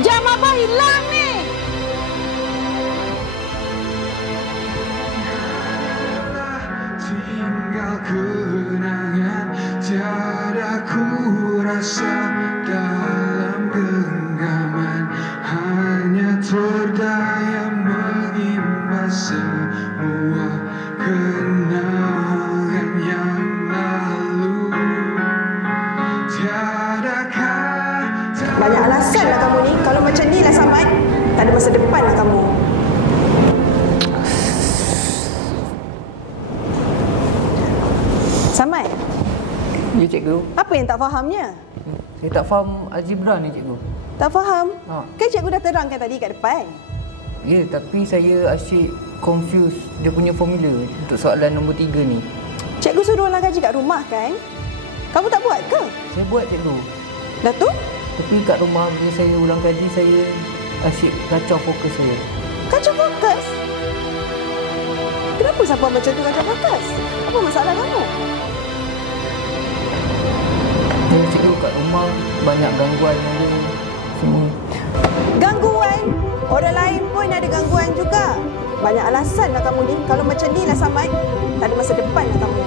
Jam abang hilang ni. Tinggal kenangan tiada ku rasa dalam genggaman, hanya terdaya mengimbas semua kenangan yang lalu. Tiada kata Banyak alasan lah kamu ni. Kalau macam ni lah Samad, tak ada masa depan lah kamu. Samad, Ya, cikgu. apa yang tak fahamnya? Saya tak faham algebra ni, cikgu. Tak faham? Ha. Kan cikgu dah terangkan tadi kat depan. Ya, tapi saya asyik confuse dia punya formula untuk soalan nombor 3 ni. Cikgu suruh ulang kaji kat rumah kan? Kamu tak buat ke? Saya buat, cikgu. Dah tu? Tapi kat rumah bila saya ulang kaji, saya asyik kacau fokus saya. Kacau fokus? Kenapa siapa macam tu kacau fokus? Apa masalah kamu? Ya, cikgu, kat rumah banyak gangguan ada semua. Gangguan? Orang lain pun ada gangguan juga. Banyak alasan lah kamu ni. Kalau macam ni lah Samad, tak ada masa depan lah kamu.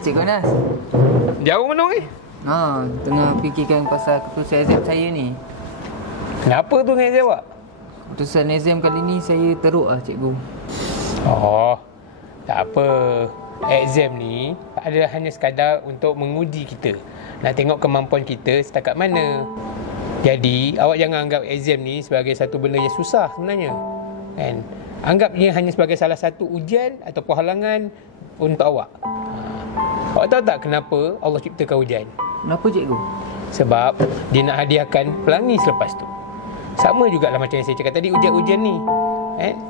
Cikgu Anas. Jauh mana ni? Tengah fikirkan pasal keputusan exam saya ni. Kenapa tu dengan exam awak? Keputusan exam kali ni saya teruk lah, cikgu. Oh, tak apa. Exam ni hanya sekadar untuk menguji kita. Nak tengok kemampuan kita setakat mana. Jadi, awak jangan anggap exam ni sebagai satu benda yang susah sebenarnya. Kan? Anggapnya hanya sebagai salah satu ujian ataupun halangan untuk awak. Awak tahu tak kenapa Allah ciptakan hujan? Kenapa, cikgu? Sebab dia nak hadiahkan pelangi selepas tu. Sama jugalah macam yang saya cakap tadi, ujian-ujian ni.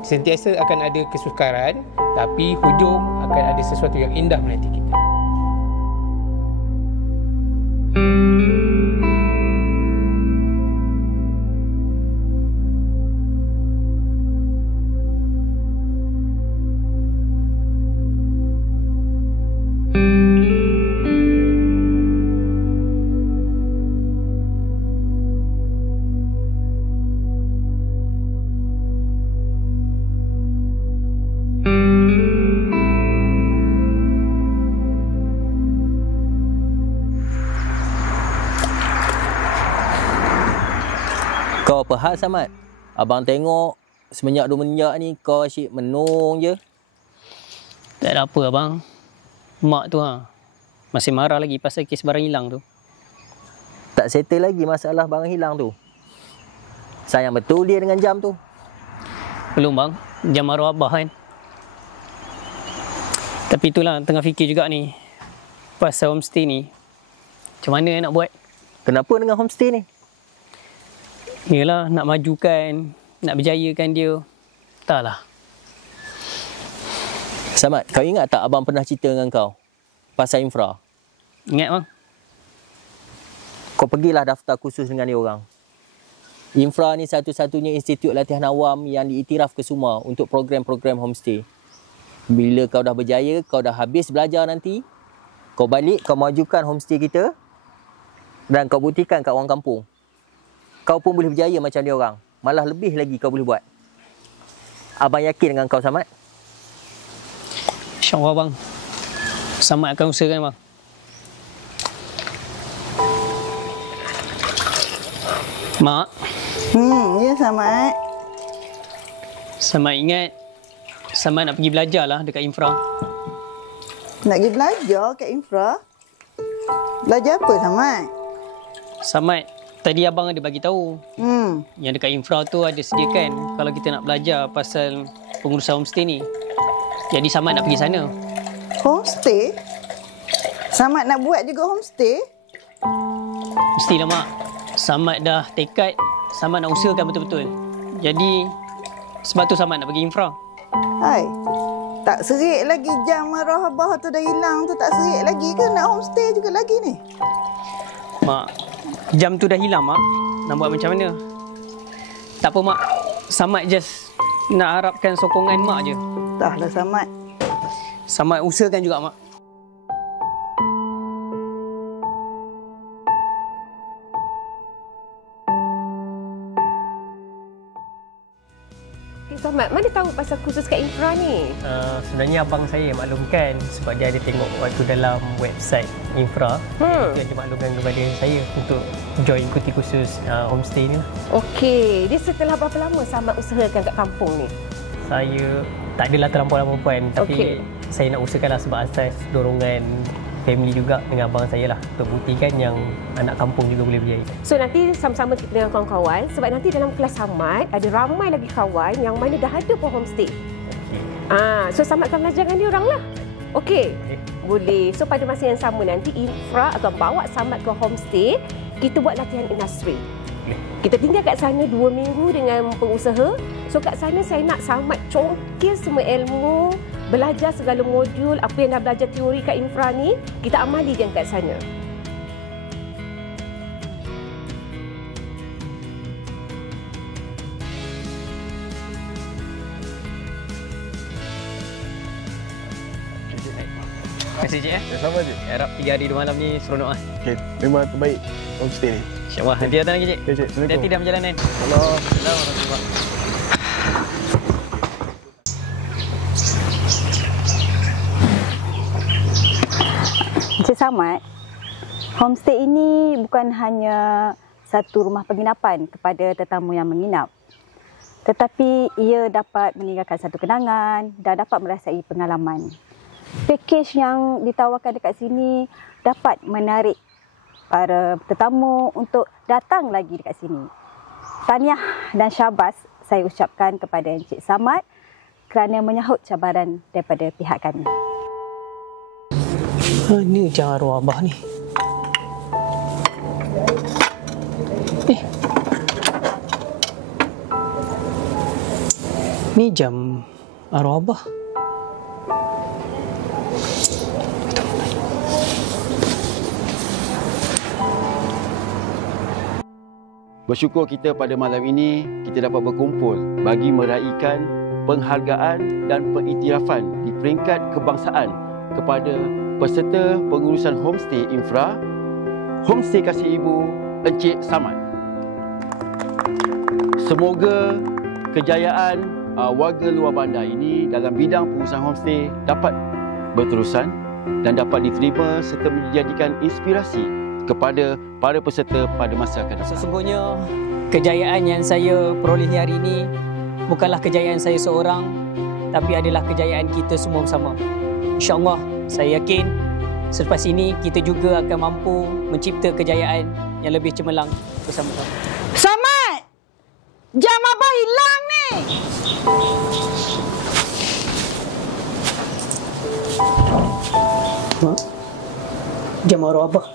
Sentiasa akan ada kesukaran, tapi hujung akan ada sesuatu yang indah menanti kita. Kau apa hal, Samad? Abang tengok semenjak 2 menjak ni kau asyik menung je. Tak ada apa abang. Mak tu masih marah lagi pasal kes barang hilang tu. Tak settle lagi masalah barang hilang tu. Sayang betul dia dengan jam tu. Belum bang. Jam arwah abah kan. Tapi itulah tengah fikir juga ni. Pasal homestay ni. Macam mana nak buat? Kenapa dengan homestay ni? Yelah nak majukan, nak berjayakan dia. Entahlah. Samad, kau ingat tak abang pernah cerita dengan kau pasal infra? Ingat bang? Kau pergilah daftar khusus dengan dia orang. Infra ni satu-satunya institut latihan awam yang diiktiraf ke semua untuk program-program homestay. Bila kau dah berjaya, kau dah habis belajar nanti, kau balik, kau majukan homestay kita dan kau buktikan kat orang kampung. Kau pun boleh berjaya macam dia orang. Malah lebih lagi kau boleh buat. Abang yakin dengan kau, Samad. InsyaAllah bang. Samad akan usahakan bang. Mak. Ya Samad. Samad ingat Samad nak pergi belajar lah dekat infra. Nak pergi belajar kat infra? Belajar apa Samad? Samad, tadi abang ada bagi tahu. Yang dekat infra tu ada sediakan kalau kita nak belajar pasal pengurusan homestay ni. Jadi Samad nak pergi sana. Homestay? Samad nak buat juga homestay? Mestilah mak. Samad dah tekad Samad nak usahakan betul-betul. Jadi sebab tu Samad nak pergi infra. Hai, tak serik lagi jam arwah abah tu dah hilang tu, tak serik lagi ke nak homestay juga lagi ni? Mak, jam tu dah hilang, Mak. Nak buat macam mana? Tak apa, Mak. Samad just nak harapkan sokongan Mak je. Dah lah Samad. Samad usahakan juga, Mak. Samad, mana tahu pasal kursus kat infra ni? Sebenarnya abang saya maklumkan sebab dia ada tengok waktu dalam website infra. Dia ada maklumkan kepada saya untuk join ikuti kursus homestay ni lah. Okey, dia setelah berapa lama Samad usahakan kat kampung ni? Saya tak adalah terlampau lama puan, tapi saya nak usahakanlah sebab asas dorongan family juga dengan abang saya lah untuk buktikan yang anak kampung juga boleh berjaya. So nanti sama-sama dengan kawan-kawan, sebab nanti dalam kelas Samad ada ramai lagi kawan yang mana dah ada pun homestay. So Samad akan belajar dengan dia orang lah. Okey. Boleh. So pada masa yang sama nanti infra akan bawa Samad ke homestay, kita buat latihan industri. Kita tinggal kat sana 2 minggu dengan pengusaha. So kat sana saya nak Samad congkil semua ilmu, belajar segala modul, apa yang dah belajar teori kat infra ni, kita amalikan kat sana. Terima kasih, Cik. Sama je. Harap 3 hari 2 malam ni seronok lah. Okay, memang terbaik homestay ni. InsyaAllah. Nanti datang lagi, Cik. Okay, Cik. Assalamualaikum. Hati-hati dalam perjalanan. Assalamualaikum. Encik Samad, homestay ini bukan hanya satu rumah penginapan kepada tetamu yang menginap, tetapi ia dapat meninggalkan satu kenangan dan dapat merasai pengalaman. Pakej yang ditawarkan dekat sini dapat menarik para tetamu untuk datang lagi dekat sini. Tahniah dan syabas saya ucapkan kepada Encik Samad kerana menyahut cabaran daripada pihak kami. Mana jam arwah abah ni? Ni jam arwah abah. Bersyukur kita pada malam ini kita dapat berkumpul bagi meraihkan penghargaan dan pengiktirafan di peringkat kebangsaan kepada peserta pengurusan homestay infra, Homestay Kasih Ibu Encik Samad. Semoga kejayaan warga luar bandar ini dalam bidang pengurusan homestay dapat berterusan dan dapat diterima serta menjadikan inspirasi kepada para peserta pada masa akan datang. Sesungguhnya kejayaan yang saya peroleh hari ini bukanlah kejayaan saya seorang, tapi adalah kejayaan kita semua bersama. InsyaAllah saya yakin selepas ini kita juga akan mampu mencipta kejayaan yang lebih cemerlang bersama-sama. Samad! Jam abah hilang ni! Mak, jam arwah abah.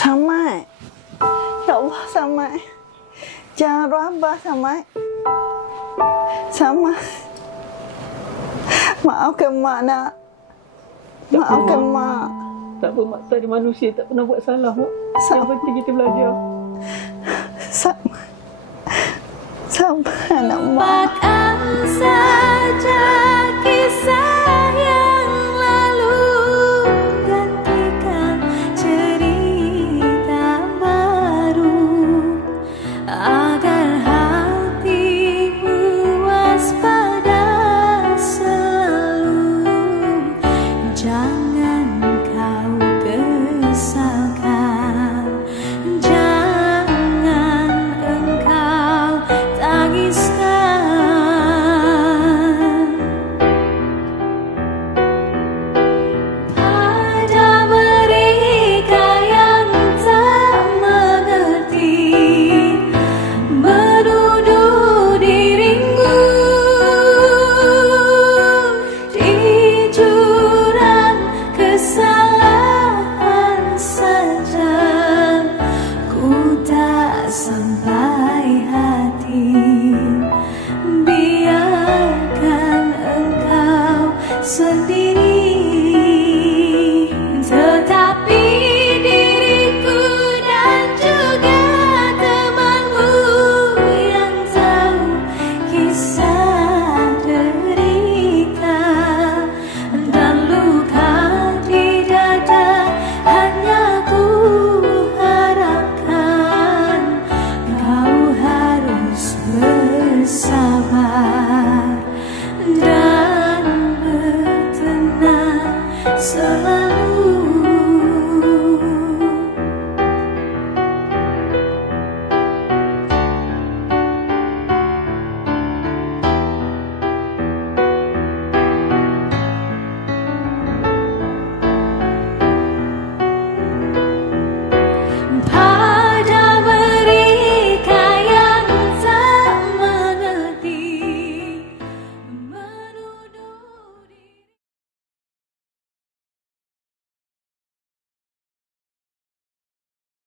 Samad. Ya Allah, Samad. Jangan arwah abah, Samad. Samad. Maafkan mak nak. Maafkan mak. Tak apa, Mak. Tak ada manusia tak pernah buat salah, Mak. Yang penting kita belajar.